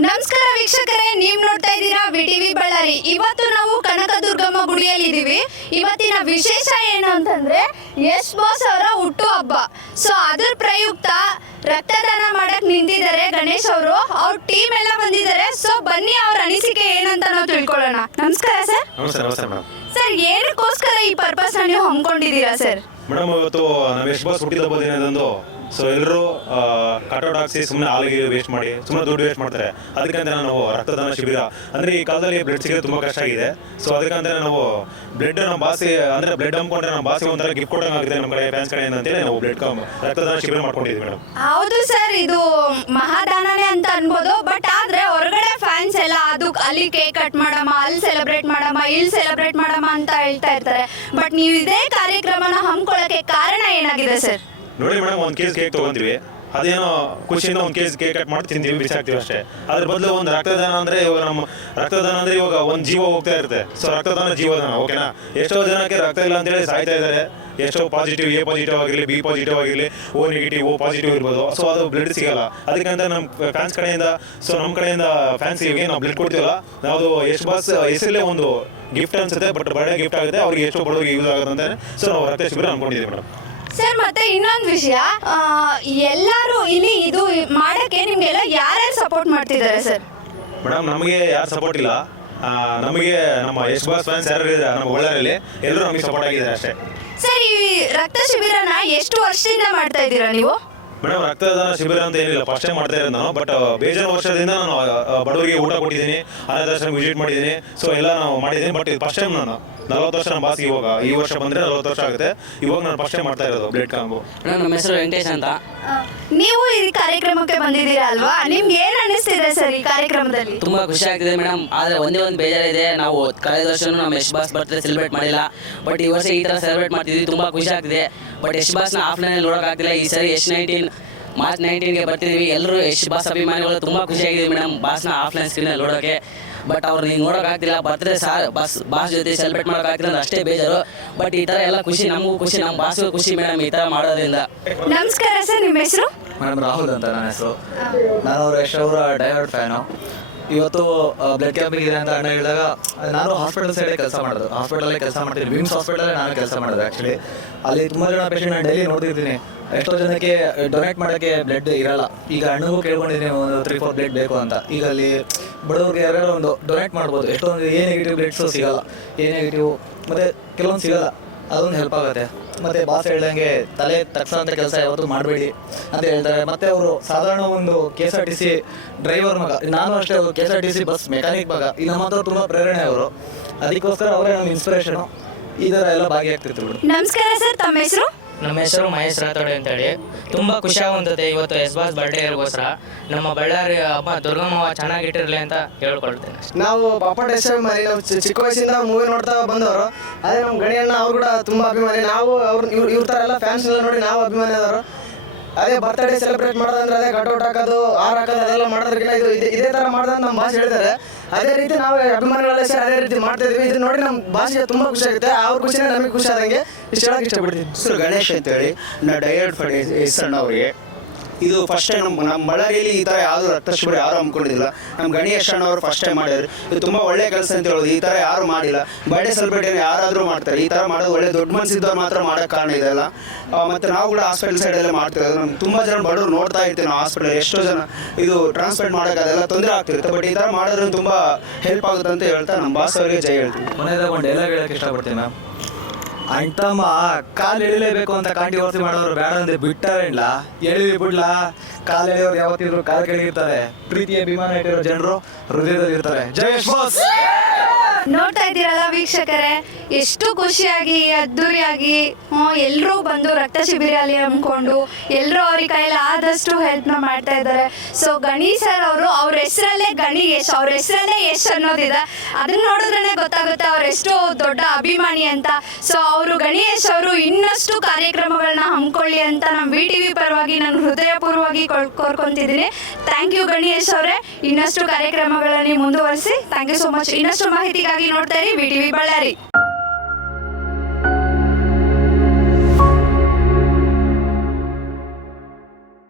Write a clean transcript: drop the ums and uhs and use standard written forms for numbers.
ನಮಸ್ಕಾರ ವೀಕ್ಷಕರೇ, ನೀವು ನೋಡ್ತಾ ಇದ್ದೀರಾ ವಿಟಿವಿ ಬಳ್ಳಾರಿ. ಇವತ್ತು ನಾವು ಕನಕದುರ್ಗಮ್ಮ ಗುಡಿಯಲ್ಲಿ ಇದ್ದೀವಿ. ಇವತ್ತಿನ ವಿಶೇಷ ಏನು ಅಂತಂದ್ರೆ ಯಶ್ ಬಾಸ್ ಅವರ ಹುಟ್ಟು ಹಬ್ಬ. ಸೊ ಅದ್ರ ಪ್ರಯುಕ್ತ ರಕ್ತದಾನ ಮಾಡಕ್ ನಿಂತಿದ್ದಾರೆ ಗಣೇಶ್ ಅವರು. ಅವ್ರ ಟೀಮ್ ಎಲ್ಲ ಬಂದಿದ್ದಾರೆ. ಸೊ ಬನ್ನಿ ಅವ್ರ ಅನಿಸಿಕೆ ಏನಂತ ನಾವು ತಿಳ್ಕೊಳ್ಳೋಣ. ನಮಸ್ಕಾರ ಸರ್. ನಮಸ್ತೆ ಮೇಡಮ್. ಸರ್, ಏನಕ್ಕೋಸ್ಕರ ಈ ಪರ್ಪಸ್ ನೀವು ಹಮ್ಮಿಕೊಂಡಿದ್ದೀರಾ ಸರ್? ಮೇಡಮ್, ಇವತ್ತು ನಮ್ಮ ಯಶ್ ಬಾಸ್ ಹುಟ್ಟಿದ ಹಬ್ಬ ದಿನದಂದು ಸೊ ಎಲ್ಲರೂ ಕಟೌಟ್ ಹಾಕ್ಸಿ ಸುಮ್ಮನೆ ಹಾಲಿಗೆ ವೇಸ್ಟ್ ಮಾಡಿ ಸುಮ್ಮನೆ ದುಡ್ಡು ವೇಸ್ಟ್ ಮಾಡ್ತಾರೆ. ಅದಕ್ಕಂತ ನಾವು ರಕ್ತದಾನ ಶಿಬಿರ ಅಂದರೆ ಈ ಕಾಲದಲ್ಲಿ ಬ್ಲಡ್ ಸಿಗೋದು ತುಂಬ ಕಷ್ಟ ಆಗಿದೆ. ಸೊ ಅದಕ್ಕಂತ ನಾವು ಬ್ಲಡ್ ನಮ್ಮ ಬಾಸಿ ಅಂದರೆ ಬ್ಲಡ್ ಹಮ್ಮಿಕೊಂಡ್ರೆ ನಮ್ಮ ಬಾಸಿ ಒಂಥರ ಗಿಫ್ಟ್ ಕೊಡೋಂಗಾಗಿದೆ ನಮ್ಮ ಕಡೆ ಫ್ಯಾನ್ಸ್ ಕಡೆಯಿಂದ ಅಂತೇಳಿ ನಾವು ರಕ್ತದಾನ ಶಿಬಿರ ಮಾಡ್ಕೊಂಡಿದ್ವಿ ಮೇಡಮ್. ಹೌದು ಸರ್, ಇದು ಮಹಾದಾನನೇ ಅಂತ ಅನ್ಬೋದು. ಬಟ್ ಆದ್ರೆ ಹೊರಗಡೆ ಫ್ಯಾನ್ಸ್ ಎಲ್ಲ ಅದು ಅಲ್ಲಿ ಕೇಕ್ ಕಟ್ ಮಾಡಮ್ಮ, ಅಲ್ಲಿ ಸೆಲೆಬ್ರೇಟ್ ಮಾಡಮ್ಮ, ಇಲ್ಲಿ ಸೆಲೆಬ್ರೇಟ್ ಮಾಡಮ್ಮ ಅಂತ ಹೇಳ್ತಾ ಇರ್ತಾರೆ. ಬಟ್ ನೀವು ಇದೇ ಕಾರ್ಯಕ್ರಮನ ಹಮ್ಮಿಕೊಳ್ಳಕ್ಕೆ ಕಾರಣ ಏನಾಗಿದೆ ಸರ್? ನೋಡಿ ಮೇಡಮ್, ಒಂದು ಕೇಸ್ ಕೇಕ್ ತೊಗೊಂತೀವಿ, ಅದೇನೋ ಖುಷಿಯಿಂದ ಒಂದು ಕೇಸ್ ಕೇಕ್ ಕಟ್ ಮಾಡಿ ತಿಂತೀವಿ, ಬಿಸಾಕ್ತೀವಿ ಅಷ್ಟೇ. ಅದ್ರ ಬದಲು ಒಂದು ರಕ್ತದಾನ ಅಂದರೆ ಇವಾಗ ನಮ್ಮ ರಕ್ತದಾನ ಅಂದರೆ ಇವಾಗ ಒಂದು ಜೀವ ಹೋಗ್ತಾ ಇರುತ್ತೆ. ಸೊ ರಕ್ತದಾನ ಜೀವದಾನ, ಓಕೆನಾ? ಎಷ್ಟೋ ಜನಕ್ಕೆ ರಕ್ತ ಇಲ್ಲ ಅಂತೇಳಿ ಸಾಯ್ತಾ ಇದ್ದಾರೆ. ಎಷ್ಟೋ ಪಾಸಿಟಿವ್, ಎ ಪಾಸಿಟಿವ್ ಆಗಿರಲಿ, ಬಿ ಪಾಸಿಟಿವ್ ಆಗಿರಲಿ, ಓ ನೆಗೆಟಿವ್, ಓ ಪಾಸಿಟಿವ್ ಇರ್ಬೋದು. ಸೊ ಅದು ಬ್ಲಡ್ ಸಿಗಲ್ಲ. ಅದಕ್ಕಂತ ನಮ್ಮ ಫ್ಯಾನ್ಸ್ ಕಡೆಯಿಂದ, ಸೊ ನಮ್ಮ ಕಡೆಯಿಂದ ಫ್ಯಾನ್ಸಿಗೆ ನಾವು ಬ್ಲಡ್ ಕೊಡ್ತೀವಲ್ಲ, ನಾವು ಯಶ್ ಬಾಸ್ ಹೆಸರಲ್ಲೇ ಒಂದು ಗಿಫ್ಟ್ ಅನ್ಸುತ್ತೆ. ಬಟ್ ಬರ್ಡೇ ಗಿಫ್ಟ್ ಆಗುತ್ತೆ, ಅವ್ರಿಗೆ ಎಷ್ಟೋ ಬಡವರಿಗೆ ಯೂಸ್ ಆಗುತ್ತೆ. ಸೊ ನಾವು ರಕ್ತ ಶಿಬಿರ ಅನ್ಕೊಂಡಿದ್ದೀವಿ ಮೇಡಮ್. ಸರ್, ಮತ್ತೆ ಇನ್ನೊಂದು ವಿಷಯ, ಎಲ್ಲರೂ ಇಲ್ಲಿ ಇದು ಮಾಡಕ್ಕೆ ನಿಮ್ಗೆಲ್ಲ ಯಾರ್ಯಾರು ಸಪೋರ್ಟ್ ಮಾಡ್ತಿದ್ದಾರೆ ಸರ್? ಮೇಡಮ್, ನಮಗೆ ಯಾರು ಸಪೋರ್ಟ್ ಇಲ್ಲ. ನಮಗೆ ನಮ್ಮ ಯಶ್ ಬಾಸ್ ಫ್ಯಾನ್ಸ್ ಯಾರು ಇದ್ದಾರೆ ನಮ್ಮ ಬಳ್ಳಾರಿಯಲ್ಲಿ, ಎಲ್ಲರೂ ನಮಗೆ ಸಪೋರ್ಟ್ ಆಗಿದ್ದಾರೆ ಅಷ್ಟೇ. ಸರ್, ಈ ರಕ್ತ ಶಿಬಿರನ ಎಷ್ಟು ವರ್ಷದಿಂದ ಮಾಡ್ತಾ ಇದ್ದೀರಾ ನೀವು? ಮೇಡಮ್, ರಕ್ತದಾನ ಶಿಬಿರ ಅಂತ ಏನಿಲ್ಲ, ಫಸ್ಟ್ ಟೈಮ್ ಮಾಡ್ತಾ ಇರೋದು ನಾನು. ಬಟ್ ಬೇಜಾರು ವರ್ಷದಿಂದ ನಾನು ಬಡವರಿಗೆ ಊಟ ಕೊಟ್ಟಿದ್ದೀನಿ, ಅನಾಥಾಶ್ರಮ ವಿಸಿಟ್ ಮಾಡಿದ್ದೀನಿ. ಸೊ ಎಲ್ಲ ನಾವು ಮಾಡಿದ್ದೀನಿ. ಬಟ್ ಇದು ಫಸ್ಟ್ ಟೈಮ್ ನಾನು 40 ವರ್ಷ ನಮ್ಮ ಬಾಸ್ಗೆ ಇವಾಗ ಈ ವರ್ಷ ಬಂದರೆ 40 ವರ್ಷ ಆಗುತ್ತೆ. ಇವಾಗ ನಾನು ಫಸ್ಟ್ ಟೈಮ್ ಮಾಡ್ತಾ ಇರೋದು ಬ್ಲಡ್ ಕಾಂಬು. ನಮ್ಮ ಹೆಸರು ವೆಂಕಟೇಶ್ ಅಂತ. ನೀವು ಈ ಕಾರ್ಯಕ್ರಮಕ್ಕೆ ಬಂದಿದ್ದೀರಾ ಅಲ್ವಾ? ನಿಮ್ಗೆ ಏನ್ ಅನಿಸ್ತಿದೆ ಸರ್ ಈ ಕಾರ್ಯಕ್ರಮದಲ್ಲಿ? ತುಂಬಾ ಖುಷಿ ಆಗ್ತಿದೆ ಮೇಡಮ್. ಆದ್ರೆ ಒಂದೇ ಒಂದು ಬೇಜಾರಿದೆ, ನಾವು ಕಳೆದ ವರ್ಷನೂ ನಮ್ಮ ಯಶ್ ಬಾಸ್ ಬರ್ತ್ಡೇ ಸೆಲೆಬ್ರೇಟ್ ಮಾಡಿಲ್ಲ. ಬಟ್ ಈ ವರ್ಷ ಈ ತರ ಸೆಲೆಬ್ರೇಟ್ ಮಾಡ್ತಿದ್ವಿ, ತುಂಬಾ ಖುಷಿ ಆಗ್ತಿದೆ. ಬಟ್ ಯಶ್ ಬಾಸ್ನ ಆಫ್ಲೈನಲ್ಲಿ ನೋಡೋಕೆ ಆಗ್ತಿಲ್ಲ. ಈ ಸರಿ ಮಾರ್ಚ್ 19ಗೆ ಬರ್ತಿದ್ದೀವಿ. ಎಲ್ಲರೂ ಯಶ್ ಬಾಸ್ ಅಭಿಮಾನಿಗಳು ತುಂಬಾ ಖುಷಿಯಾಗಿದೆ ಮೇಡಮ್ ಬಾಸ್ನ ಆಫ್ಲೈನ್ ಸ್ಕ್ರೀನಲ್ಲಿ ನೋಡೋಕೆ. ಬಟ್ ಅವ್ರು ನೀವು ನೋಡೋಕ್ಕಾಗ್ತಿಲ್ಲ. ಬರ್ತ್ಡೇ ಬಾಸ್ ಜೊತೆ ಸೆಲೆಬ್ರೇಟ್ ಮಾಡೋಕ್ಕಾಗ್ತಿಲ್ಲ ಅಂತ ಅಷ್ಟೇ ಬೇಜಾರು. ಬಟ್ ಈ ಥರ ಎಲ್ಲ ಖುಷಿ, ನಮಗೂ ಖುಷಿ, ನಮ್ಮ ಬಾಸ್ಗೂ ಖುಷಿ ಮೇಡಮ್ ಈ ಥರ ಮಾಡೋದ್ರಿಂದ. ನಮಸ್ಕಾರ ಸರ್, ನಿಮ್ಮ ಹೆಸರು? ಮೇಡಮ್, ರಾಹುಲ್ ಅಂತ ನನ್ನ ಹೆಸರು. ನಾನು ಅವ್ರ ಯಶ್ ಅವರ ಡೈವರ್ಟ್ ಫ್ಯಾನು. ಇವತ್ತು ಬ್ಲಡ್ ಕ್ಯಾಂಪಿಂಗ್ ಇದೆ ಅಂತ ಅಣ್ಣ ಹೇಳಿದಾಗ ನಾನು ಹಾಸ್ಪಿಟಲ್ ಸೈಡೇ ಕೆಲಸ ಮಾಡೋದು. ಹಾಸ್ಪಿಟಲಲ್ಲೇ ಕೆಲಸ ಮಾಡ್ತೀನಿ, ವಿಮ್ಸ್ ಹಾಸ್ಪಿಟಲಲ್ಲೇ ನಾನು ಕೆಲಸ ಮಾಡೋದು. ಆ್ಯಕ್ಚುಲಿ ಅಲ್ಲಿ ತುಂಬ ಜನ ಪೇಷಂಟ್ ನಾನು ಡೈಲಿ ನೋಡ್ತಿರ್ತೀನಿ. ಎಷ್ಟೋ ಜನಕ್ಕೆ ಡೊನೇಟ್ ಮಾಡೋಕ್ಕೆ ಬ್ಲಡ್ ಇರಲ್ಲ. ಈಗ ಅಣ್ಣಗೂ ಕೇಳ್ಕೊಂಡಿದ್ದೀನಿ ಒಂದು 3-4 ಬ್ಲಡ್ ಬೇಕು ಅಂತ. ಈಗ ಅಲ್ಲಿ ಬಡವ್ರಿಗೆ ಯಾರು ಒಂದು ಡೊನೇಟ್ ಮಾಡ್ಬೋದು. ಎಷ್ಟೊಂದು ಎ ನೆಗೆಟಿವ್ ಬ್ಲಡ್ಸು ಸಿಗಲ್ಲ, ಎ ನೆಗೆಟಿವ್ ಮತ್ತು ಕೆಲವೊಂದು ಸಿಗಲ್ಲ. ಅದೊಂದು ಹೆಲ್ಪ್ ಆಗುತ್ತೆ. ಮತ್ತು ಬಾಸ್ ಹೇಳ್ದಂಗೆ ತಲೆ ತಗ್ಸೋಂಥ ಕೆಲಸ ಯಾವತ್ತೂ ಮಾಡಬೇಡಿ ಅಂತ ಹೇಳ್ತಾರೆ. ಮತ್ತು ಅವರು ಸಾಧಾರಣ ಒಂದು KSRTC ಡ್ರೈವರ್ ಮಗ, ನಾನು ಅಷ್ಟೇ KSRTC ಬಸ್ ಮೆಕ್ಯಾನಿಕ್ ಮಗ. ಇಲ್ಲಿ ನಮ್ಮ ಹತ್ರ ತುಂಬ ಪ್ರೇರಣೆ ಅವರು. ಅದಕ್ಕೋಸ್ಕರ ಅವರೇ ನಮ್ಮ ಇನ್ಸ್ಪಿರೇಷನು. ಈ ಥರ ಎಲ್ಲ ಭಾಗಿಯಾಗ್ತಿರ್ತೀವಿ. ನಮಸ್ಕಾರ ಸರ್, ತಮ್ಮ ಹೆಸರು? ನಮ್ಮ ಹೆಸರು ಮಹೇಶ್ ರಾಥೋಡೆ ಅಂತೇಳಿ. ತುಂಬ ಖುಷಿಯಾಗುತ್ತದೆ ಇವತ್ತು ಯಶ್ ಬಾಸ್ ಬರ್ಡೇ ಇರೋಗೋಸ್ಕರ. ನಮ್ಮ ಬಳ್ಳಾರಿ ಹಬ್ಬ ದುರ್ಗಮ್ಮ ಚೆನ್ನಾಗಿಟ್ಟಿರಲಿ ಅಂತ ಹೇಳ್ಕೊಳ್ತೇನೆ. ನಾವು ಪಾಪಟ ಅಭಿಮಾನಿ. ನಾವು ಚಿಕ್ಕ ವಯಸ್ಸಿಂದ ಮೂವಿ ನೋಡ್ತಾ ಬಂದವರು. ಅದೇ ನಮ್ಮ ಗಣಿಯಣ್ಣ ಅವ್ರು ಕೂಡ ತುಂಬ ಅಭಿಮಾನಿ. ನಾವು ಇವ್ರ ಥರ ಎಲ್ಲ ಫ್ಯಾನ್ಸ್ ಎಲ್ಲ ನೋಡಿ ನಾವು ಅಭಿಮಾನಿ ಆದವರು. ಅದೇ ಬರ್ತ್ಡೇ ಸೆಲೆಬ್ರೇಟ್ ಮಾಡೋದಂದ್ರೆ ಅದೇ ಕಟೌಟ್ ಹಾಕೋದು, ಹಾರ ಹಾಕೋದು ಅದೆಲ್ಲ ಮಾಡೋದ್ರಿಗಿಂತ ಇದೇ ಥರ ಮಾಡೋದಂತ ನಮ್ಮ ಭಾಷೆ ಹೇಳ್ತಾರೆ. ಅದೇ ರೀತಿ ನಾವು ಅಭಿಮಾನಿಗಳೆಲ್ಲ ಸೇರಿ ಅದೇ ರೀತಿ ಮಾಡ್ತಾ ಇದ್ವಿ. ಇದು ನೋಡಿ ನಮ್ಮ ಭಾಷೆಗೆ ತುಂಬ ಖುಷಿ ಆಗುತ್ತೆ. ಅವ್ರ ಖುಷಿನೇ ನಮಗೆ ಖುಷಿ ಆದಂಗೆ ಇಷ್ಟು ಹೇಳಕ್ಕೆ ಇಷ್ಟಪಡ್ತೀನಿ. ಹೆಸರು ಗಣೇಶ್ ಅಂತೇಳಿ, ನಾ ಡೈರೆಕ್ಟ್ ಫಂಡ್ ಹೆಸರಣ್ಣ ಅವರಿಗೆ. ಇದು ಫಸ್ಟ್ ಟೈಮ್ ನಮ್ಮ ಬಳ್ಳಾರಿಯಲ್ಲಿ ಈ ಥರ ಯಾವುದು ರಕ್ತ ಶಿಬಿರ ಯಾರು ಹಮ್ಮಿಕೊಂಡಿಲ್ಲ. ನಮ್ಮ ಗಣೇಶ್ ಅಣ್ಣ ಅವರು ಫಸ್ಟ್ ಟೈಮ್ ಮಾಡಿದ್ರು. ಇದು ತುಂಬ ಒಳ್ಳೆಯ ಕೆಲಸ ಅಂತ ಹೇಳೋದು. ಈ ಥರ ಯಾರು ಮಾಡಿಲ್ಲ. ಬರ್ಡೇ ಸೆಲೆಬ್ರೇಟ್ ಯಾರಾದರೂ ಮಾಡ್ತಾರೆ. ಈ ಥರ ಮಾಡೋದು ಒಳ್ಳೆ ದೊಡ್ಡ ಮನಸ್ಸಿದ್ದವ್ರು ಮಾತ್ರ ಮಾಡೋಕ್ಕೆ ಕಾರಣ ಇದೆಲ್ಲ. ಮತ್ತು ನಾವು ಕೂಡ ಹಾಸ್ಪಿಟಲ್ ಸೈಡಲ್ಲೇ ಮಾಡ್ತಿರೋದು. ನಮ್ಗೆ ತುಂಬ ಜನ ಬಡವರು ನೋಡ್ತಾ ಇರ್ತೀವಿ ನಾವು ಹಾಸ್ಪಿಟಲ್. ಎಷ್ಟೋ ಜನ ಇದು ಟ್ರಾನ್ಸ್ಪೋರ್ಟ್ ಮಾಡೋಕ್ಕೆ ಅದೆಲ್ಲ ತೊಂದರೆ ಆಗ್ತಿರುತ್ತೆ. ಬಟ್ ಈ ಥರ ಮಾಡೋದ್ರಿಂದ ತುಂಬ ಹೆಲ್ಪ್ ಆಗುತ್ತೆ ಅಂತ ಹೇಳ್ತಾ ನಮ್ಮ ಬಾಸ್ ಅವರಿಗೆ ಜೈ ಹೇಳ್ತೀವಿ. ಮನೆಯದಾಗ ಒಂದು ಡೈಲಾಗ್ ಹೇಳಕ್ಕೆ ಇಷ್ಟಪಡ್ತೀನಿ ಮ್ಯಾಮ್. ಅಣ್ತಮ್ಮ ಕಾಲು ಎಳಿಲೇಬೇಕು ಅಂತ ಕಾಂಟಿ ವರ್ಸಿ ಮಾಡೋರು ಬೇಡ ಅಂದ್ರೆ ಬಿಟ್ಟಾರೇನ್ಲ, ಎಳಿ ಬಿಡ್ಲಾ. ಕಾಲು ಎಳೆಯೋರು ಯಾವತ್ತಿದ್ರು ಕಾಲು ಕೆಳಗಿರ್ತಾರೆ. ಪ್ರೀತಿ ಅಭಿಮಾನ ಇಟ್ಟಿರೋ ಜನರು ಹೃದಯದಲ್ಲಿ ಇರ್ತಾರೆ. ಜೈ ಯಶ್ ಬಾಸ್. ನೋಡ್ತಾ ಇದ್ದೀರಲ್ಲ ವೀಕ್ಷಕರೇ, ಎಷ್ಟು ಖುಷಿಯಾಗಿ ಅದ್ದೂರಿಯಾಗಿ ಎಲ್ಲರೂ ಬಂದು ರಕ್ತ ಶಿಬಿರ ಅಲ್ಲಿ ಹಮ್ಮಿಕೊಂಡು ಎಲ್ಲರೂ ಅವ್ರ ಕೈಯಲ್ಲಿ ಆದಷ್ಟು ಹೆಲ್ಪ್ನ ಮಾಡ್ತಾ ಇದ್ದಾರೆ. ಸೊ ಗಣೇಶ್ ಸರ್ ಅವರು ಅವ್ರ ಹೆಸರಲ್ಲೇ ಗಣೇಶ್, ಅವ್ರ ಹೆಸರಲ್ಲೇ ಯಶ್ ಅನ್ನೋದಿದೆ. ಅದನ್ನ ನೋಡಿದ್ರೇ ಗೊತ್ತಾಗುತ್ತೆ ಅವ್ರು ಎಷ್ಟು ದೊಡ್ಡ ಅಭಿಮಾನಿ ಅಂತ. ಸೊ ಅವರು ಗಣೇಶ್ ಅವರು ಇನ್ನಷ್ಟು ಕಾರ್ಯಕ್ರಮಗಳನ್ನ ಹಮ್ಮಿಕೊಳ್ಳಿ ಅಂತ ನಮ್ಮ VTV ಪರವಾಗಿ ನಾನು ಹೃದಯಪೂರ್ವವಾಗಿ ಕೋರ್ಕೊಂತಿದ್ದೀನಿ. ಥ್ಯಾಂಕ್ ಯು ಗಣೇಶ್ ಅವರೇ. ಇನ್ನಷ್ಟು ಕಾರ್ಯಕ್ರಮಗಳಲ್ಲಿ ಮುಂದುವರಿಸಿ. Thank you so much. ಇನ್ನಷ್ಟು ಮಾಹಿತಿಗಾಗಿ ನೋಡ್ತಾ ಇರಿ VTV ಬಳ್ಳಾರಿ.